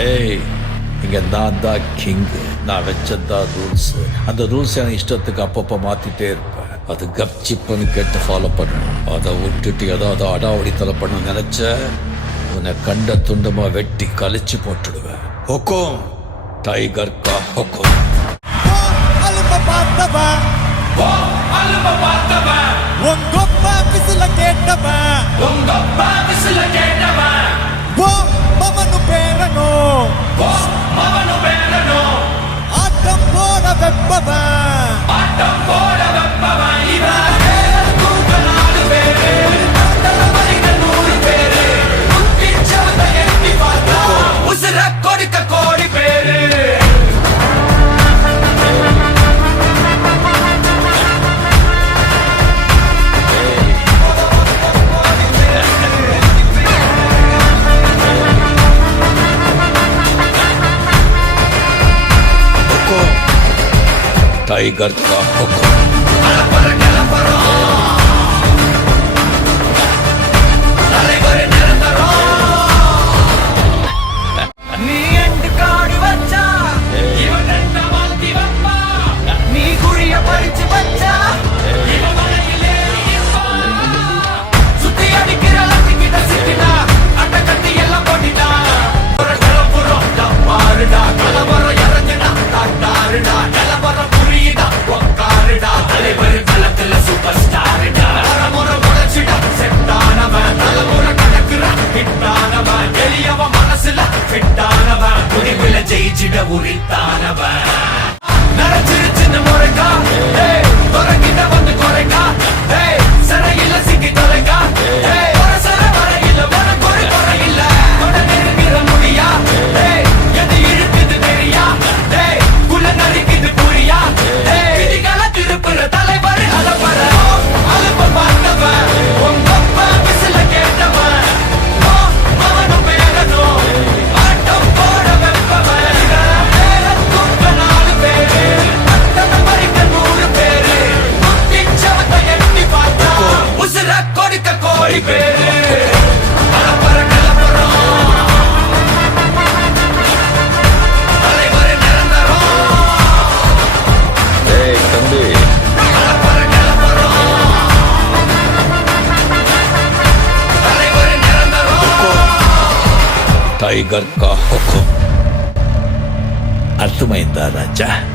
ஏய், இங்க நான் தான் கிங்கு. நான் வச்சதான் ரூல்ஸ். அந்த ரூல்ஸ் எனக்கு இஷ்டத்துக்கு அப்பப்போ மாத்திட்டே இருப்பேன். அது கப்சிப்புன்னு கேட்டு ஃபாலோ பண்ணணும். அதை விட்டுட்டு ஏதாவது அடாவடித்தலை பண்ண நினைச்ச உன்னை கண்ட துண்டமா வெட்டி கழிச்சு போட்டுடுவேன். ஹொக்கும், டைகர் கா ஹொக்கும். உங்கொப்ப விசில கேட்டவன் மவனு பேரனோ ஆட்டம் போட வெப்பவன் கொடுக்க கோடி பேரு टाइगर का हुक्म। ஜெயிச்சிட உரித்தானவன் நரச்சிருச்சுன்னு முறைக்கா தொடங்கிட்ட வந்து குறைக்கா சரையில சிக்கி தொலைக்கா சர வரையில உனக்கு ஒரு குறையில்ல தொட நெருங்கிற முடியா எது இழுக்குது தெரியா குல நறுக்குது புரியா விதிகளை திருப்புற தலைவர் அலப்பற அலுப்ப பார்த்தவன் உங்கப்ப விசில கேட்டவன் அவனும் பேரனும் टाइगर का हुक्म. अर्थमैंदा राजा.